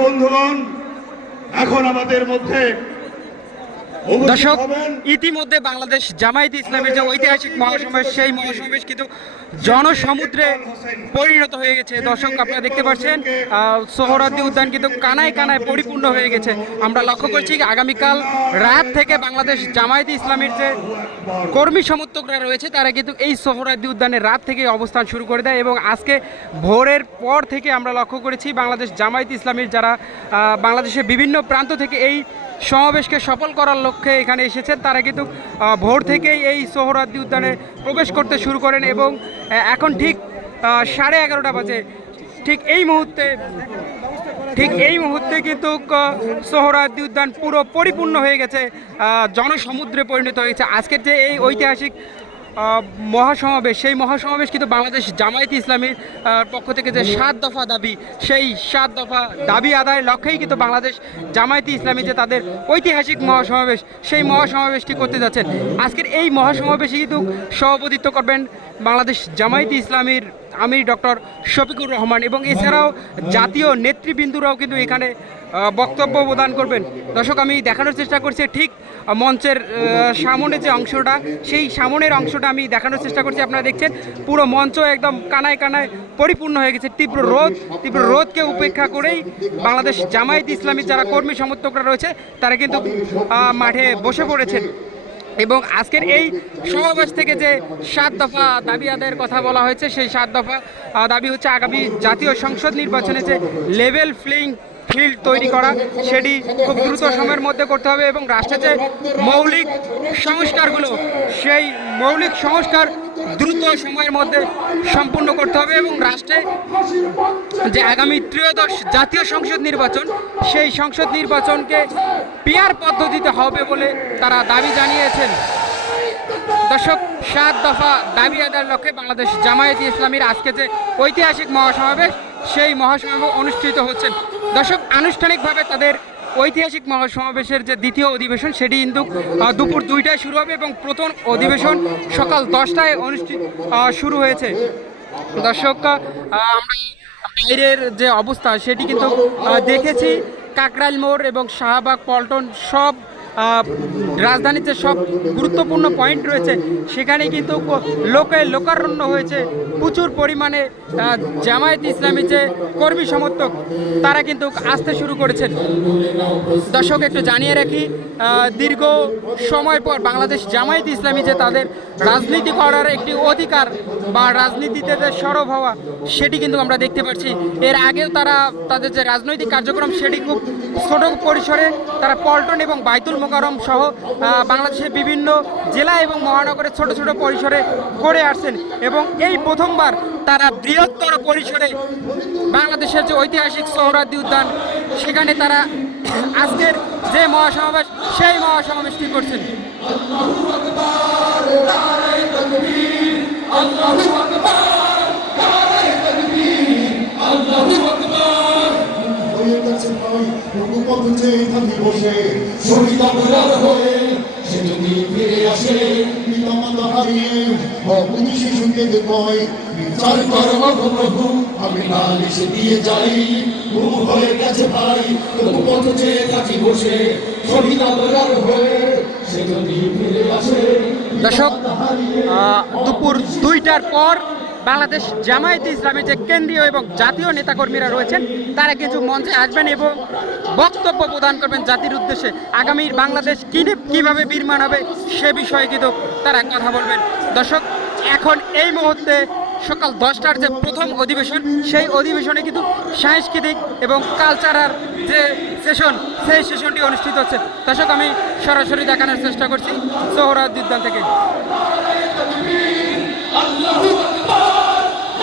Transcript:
বন্ধুগণ এখন আমাদের মধ্যে দর্শক ইতিমধ্যে বাংলাদেশ জামায়াত ইসলামের যে ঐতিহাসিক মহাসমাবেশ সেই মহাসমাবেশ কিন্তু জনসমুদ্রে পরিণত হয়ে গেছে। দর্শক আপনারা দেখতে পাচ্ছেন সোহরাদ্দি উদ্যান কিন্তু কানায় কানায় পরিপূর্ণ হয়ে গেছে। আমরা লক্ষ্য করছি আগামীকাল রাত থেকে বাংলাদেশ জামায়াত ইসলামের যে কর্মী সমর্থকরা রয়েছে তারা কিন্তু এই সোহরাদ্দি উদ্যানে রাত থেকে অবস্থান শুরু করে দেয় এবং আজকে ভোরের পর থেকে আমরা লক্ষ্য করেছি বাংলাদেশ জামায়াত ইসলামের যারা বাংলাদেশের বিভিন্ন প্রান্ত থেকে এই সমাবেশকে সফল করার লক্ষ্যে এখানে এসেছেন। তারা কিন্তু ভোর থেকেই এই সোহরাদ্দি উদ্যানে প্রবেশ করতে শুরু করেন এবং এখন ঠিক সাড়ে এগারোটা বাজে। ঠিক এই মুহূর্তে, ঠিক এই মুহূর্তে কিন্তু সোহরাদ্দি উদ্যান পুরো পরিপূর্ণ হয়ে গেছে জনসমুদ্রে পরিণত হয়েছে। আজকের যে এই ঐতিহাসিক মহাসমাবেশ, সেই মহাসমাবেশ কিন্তু বাংলাদেশ জামায়াত ইসলামীর পক্ষ থেকে যে সাত দফা দাবি, সেই সাত দফা দাবি আদায়ের লক্ষ্যেই কিন্তু বাংলাদেশ জামায়াত ইসলামী যে তাদের ঐতিহাসিক মহাসমাবেশ, সেই মহাসমাবেশটি করতে যাচ্ছেন। আজকের এই মহাসমাবেশে কিন্তু সভাপতিত্ব করবেন বাংলাদেশ জামায়াত ইসলামীর আমির ডক্টর শফিকুর রহমান এবং এছাড়াও জাতীয় নেতৃবৃন্দুরাও কিন্তু এখানে বক্তব্য প্রদান করবেন। দর্শক, আমি দেখানোর চেষ্টা করছি, ঠিক মঞ্চের সামনে যে অংশটা, সেই সামনের অংশটা আমি দেখানোর চেষ্টা করছি। আপনারা দেখছেন, পুরো মঞ্চ একদম কানায় কানায় পরিপূর্ণ হয়ে গেছে। তীব্র রোদ, তীব্র রোদকে উপেক্ষা করেই বাংলাদেশ জামায়াত ইসলামী যারা কর্মী সমর্থকরা রয়েছে, তারা কিন্তু মাঠে বসে পড়েছেন। এবং আজকের এই সমাবেশ থেকে যে সাত দফা দাবি আদায়ের কথা বলা হয়েছে, সেই সাত দফা দাবি হচ্ছে আগামী জাতীয় সংসদ নির্বাচনে যে লেভেল ফ্লেইং ফিল্ড তৈরি করা, সেটি খুব দ্রুত সময়ের মধ্যে করতে হবে এবং রাষ্ট্রের যে মৌলিক সংস্কারগুলো, সেই মৌলিক সংস্কার দ্রুত সময়ের মধ্যে সম্পূর্ণ করতে হবে এবং রাষ্ট্রে যে আগামী ত্রয়োদশ জাতীয় সংসদ নির্বাচন, সেই সংসদ নির্বাচনকে পিয়ার পদ্ধতিতে হবে বলে তারা দাবি জানিয়েছেন। দর্শক, সাত দফা দাবি আদায়ের লক্ষ্যে বাংলাদেশ জামায়াত ইসলামীর আজকে যে ঐতিহাসিক মহাসমাবেশ, সেই মহাসমাবেশ অনুষ্ঠিত হচ্ছেন দর্শক, আনুষ্ঠানিকভাবে তাদের ঐতিহাসিক মহাসমাবেশের যে দ্বিতীয় অধিবেশন, সেটি কিন্তু দুপুর দুইটায় শুরু হবে এবং প্রথম অধিবেশন সকাল দশটায় অনুষ্ঠিত শুরু হয়েছে। দর্শক আমরা বাইরের যে অবস্থা, সেটি কিন্তু দেখেছি। কাকরাইল মোড় এবং শাহবাগ, পল্টন সব রাজধানীর যে সব গুরুত্বপূর্ণ পয়েন্ট রয়েছে। সেখানে কিন্তু লোকে লোকারণ্য হয়েছে। প্রচুর পরিমাণে জামায়াত ইসলামী যে কর্মী সমর্থক, তারা কিন্তু আসতে শুরু করেছেন। দর্শক, একটু জানিয়ে রাখি দীর্ঘ সময় পর বাংলাদেশ জামায়াত ইসলামী যে তাদের রাজনীতি করার একটি অধিকার বা রাজনীতিতে যে সরব হওয়া, সেটি কিন্তু আমরা দেখতে পাচ্ছি। এর আগেও তারা তাদের যে রাজনৈতিক কার্যক্রম, সেটি খুব ছোট পরিসরে তারা পল্টন এবং বাইতুল মোকারম সহ বাংলাদেশের বিভিন্ন জেলা এবং মহানগরে ছোট ছোট পরিসরে করে আসছেন এবং এই প্রথমবার তারা বৃহত্তর পরিসরে বাংলাদেশের যে ঐতিহাসিক সোহরাদ্দি উদ্যান, সেখানে তারা আজকের যে মহাসমাবেশ, সেই মহাসমাবেশটি করছেন। ভাই রঘুপথ চেয়ে থাকি বসে শহীদ অপরাধ হয়ে সে যদি ফিরে আসে পিতামাতা হারিয়ে অবুধি শিশুকে দেখয় বিচার করো প্রভু আমি নালিশ দিয়ে যাই। ঘুম হয়ে গেছে ভাই চেয়ে থাকি বসে শহীদ অপরাধ হয়ে সে যদি ফিরে আসে দর্শক দুপুর দুইটার পর বাংলাদেশ জামায়াতে ইসলামের যে কেন্দ্রীয় এবং জাতীয় নেতাকর্মীরা রয়েছেন, তারা কিছু মঞ্চে আসবেন এবং বক্তব্য প্রদান করবেন জাতির উদ্দেশ্যে। আগামীর বাংলাদেশ কিনে কীভাবে বিনির্মাণ হবে সে বিষয়ে কিন্তু তারা কথা বলবেন। দর্শক, এখন এই মুহূর্তে সকাল দশটার যে প্রথম অধিবেশন, সেই অধিবেশনে কিন্তু সাংস্কৃতিক এবং কালচারাল যে সেশন সেই সেশনটি অনুষ্ঠিত হচ্ছে। দর্শক, আমি সরাসরি দেখানোর চেষ্টা করছি সোহরাউদ্দি উদ্যান থেকে।